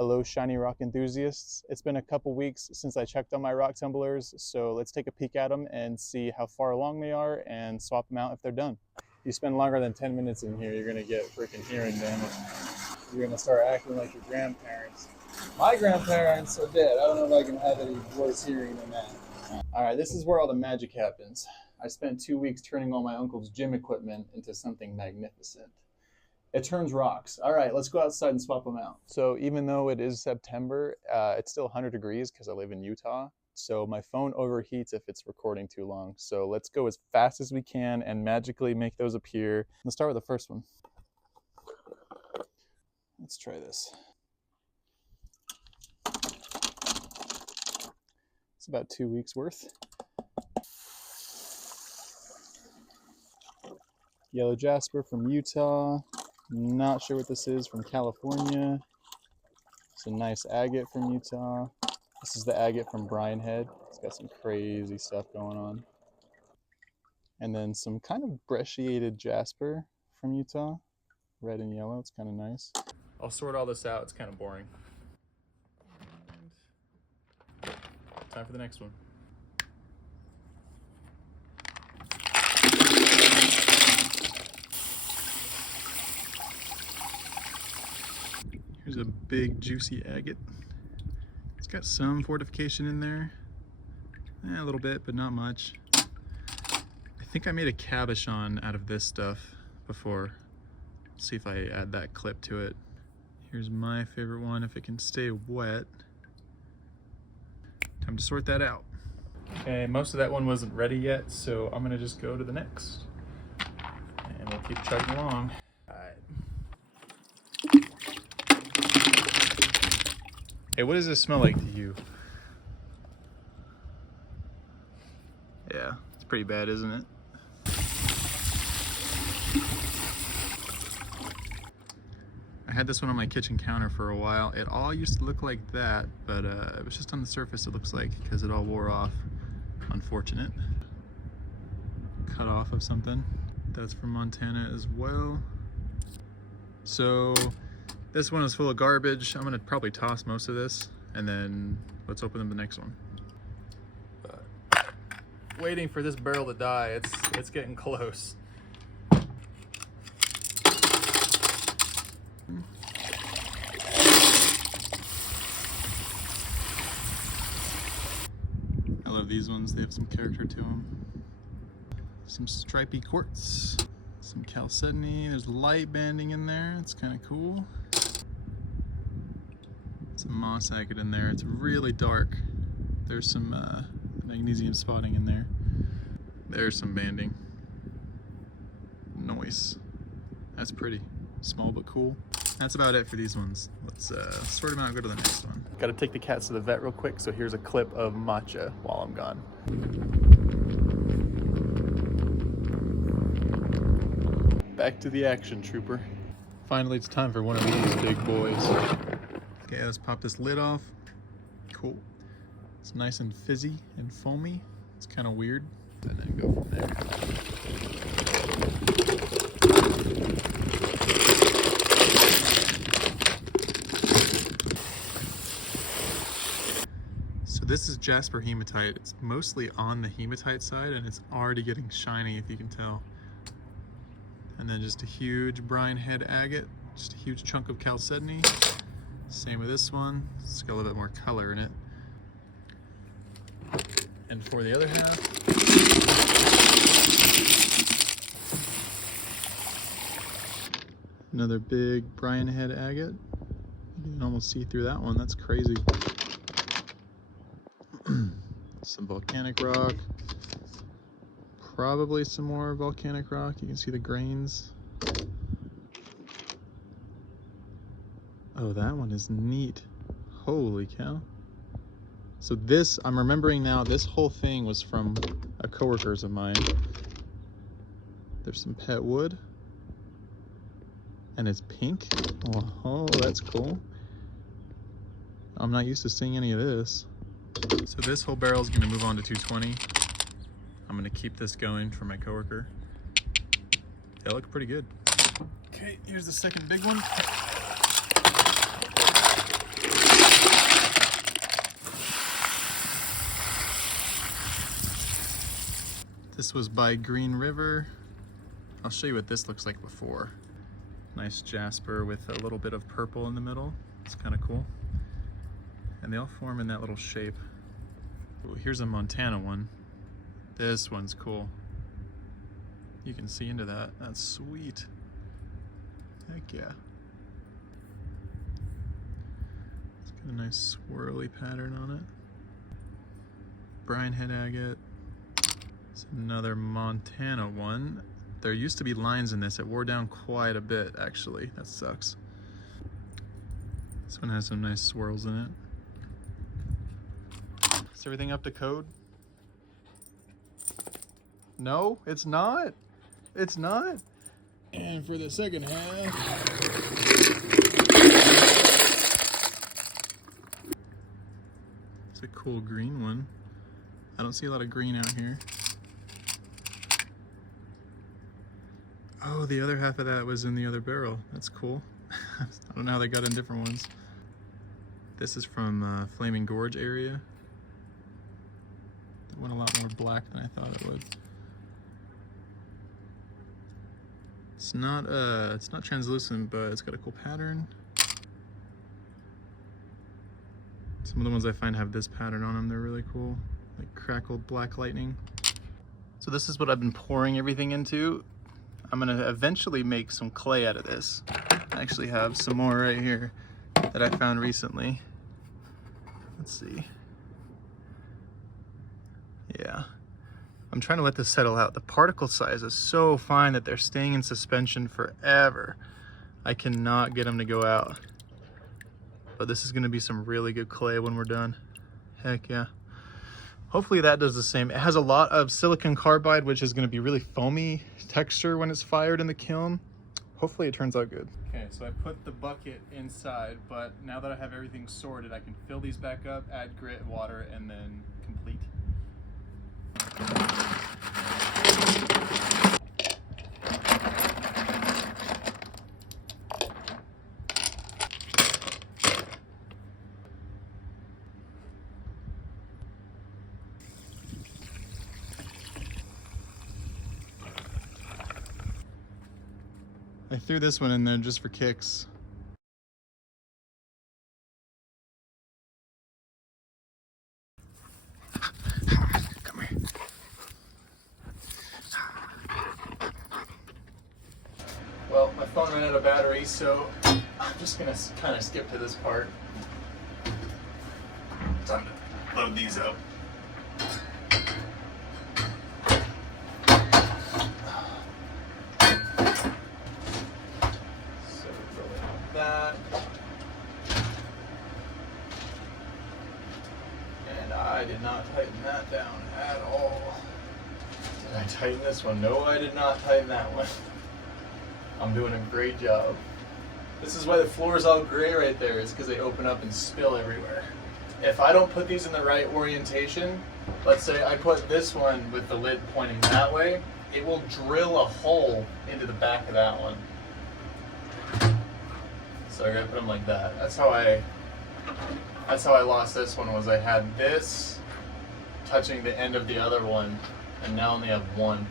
Hello, shiny rock enthusiasts. It's been a couple weeks since I checked on my rock tumblers, so let's take a peek at them and see how far along they are and swap them out if they're done. If you spend longer than 10 minutes in here, you're gonna get freaking hearing damage. You're gonna start acting like your grandparents. My grandparents are dead. I don't know if I can have any worse hearing than that. All right, this is where all the magic happens. I spent 2 weeks turning all my uncle's gym equipment into something magnificent. It turns rocks. All right, let's go outside and swap them out. So even though it is September, it's still 100 degrees because I live in Utah. So my phone overheats if it's recording too long. So let's go as fast as we can and magically make those appear. Let's start with the first one. Let's try this. It's about 2 weeks worth. Yellow jasper from Utah. Not sure what this is, from California. It's a nice agate from Utah. This is the agate from Bryan Head. It's got some crazy stuff going on. And then some kind of brecciated jasper from Utah. Red and yellow, it's kind of nice. I'll sort all this out, it's kind of boring. And time for the next one. Here's a big juicy agate. It's got some fortification in there. A little bit, but not much. I think I made a cabochon out of this stuff before. Let's see if I add that clip to it. Here's my favorite one, if it can stay wet. Time to sort that out. Okay, most of that one wasn't ready yet, so I'm gonna just go to the next. And we'll keep chugging along. Hey, what does this smell like to you? Yeah, it's pretty bad, isn't it? I had this one on my kitchen counter for a while. It all used to look like that, but it was just on the surface, it looks like, because it all wore off. Unfortunate. Cut off of something. That's from Montana as well. So this one is full of garbage. I'm gonna probably toss most of this, and then let's open up the next one. But waiting for this barrel to die. It's getting close. I love these ones. They have some character to them. Some stripy quartz, some chalcedony. There's light banding in there. It's kind of cool. Some moss agate in there. It's really dark. There's some magnesium spotting in there. There's some banding. Nice. That's pretty. Small but cool. That's about it for these ones. Let's sort them out and go to the next one. Gotta take the cats to the vet real quick, so here's a clip of matcha while I'm gone. Back to the action, trooper. Finally, it's time for one of these big boys. Okay, let's pop this lid off. Cool. It's nice and fizzy and foamy. It's kind of weird. And then go from there. So this is jasper hematite. It's mostly on the hematite side, and it's already getting shiny, if you can tell. And then just a huge Bryan Head agate, just a huge chunk of chalcedony. Same with this one. It's got a little bit more color in it. And for the other half, another big Bryan Head agate. You can almost see through that one. That's crazy. Some volcanic rock. Probably some more volcanic rock. You can see the grains. Oh, that one is neat. Holy cow. So this, I'm remembering now, this whole thing was from a coworker's of mine. There's some pet wood. And it's pink. Oh, that's cool. I'm not used to seeing any of this. So this whole barrel is going to move on to 220. I'm going to keep this going for my coworker. They look pretty good. Okay, here's the second big one. This was by Green River. I'll show you what this looks like before. Nice jasper with a little bit of purple in the middle. It's kind of cool. And they all form in that little shape. Ooh, here's a Montana one. This one's cool. You can see into that. That's sweet. Heck yeah. It's got a nice swirly pattern on it. Brine head agate. It's another Montana one. There used to be lines in this. It wore down quite a bit, actually. That sucks. This one has some nice swirls in it. Is everything up to code? No, it's not. It's not. And for the second half, it's a cool green one. I don't see a lot of green out here. Oh, the other half of that was in the other barrel. That's cool. I don't know how they got in different ones. This is from Flaming Gorge area. It went a lot more black than I thought it would. It's not translucent, but it's got a cool pattern. Some of the ones I find have this pattern on them. They're really cool, like crackled black lightning. So this is what I've been pouring everything into. I'm gonna eventually make some clay out of this. I actually have some more right here that I found recently. Let's see. Yeah. I'm trying to let this settle out. The particle size is so fine that they're staying in suspension forever. I cannot get them to go out. But this is gonna be some really good clay when we're done. Heck yeah. Hopefully that does the same. It has a lot of silicon carbide, which is gonna be really foamy texture when it's fired in the kiln. Hopefully it turns out good. Okay, so I put the bucket inside, but now that I have everything sorted, I can fill these back up, add grit, water, and then complete. I threw this one in there just for kicks. Come here. Well, my phone ran out of battery, so I'm just gonna kind of skip to this part. Time to load these up. That, and I did not tighten that down at all. Did I tighten this one? No, I did not tighten that one. I'm doing a great job. This is why the floor is all gray right there, is because they open up and spill everywhere. If I don't put these in the right orientation, let's say I put this one with the lid pointing that way, it will drill a hole into the back of that one. So I gotta put them like that. That's how I lost this one, was I had this touching the end of the other one, and now only have one.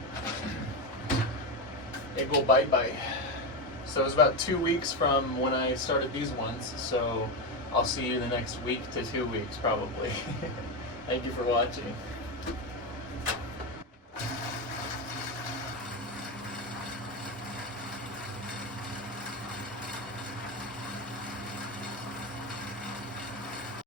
It will bite. So it was about 2 weeks from when I started these ones, so I'll see you in the next week to 2 weeks probably. Thank you for watching.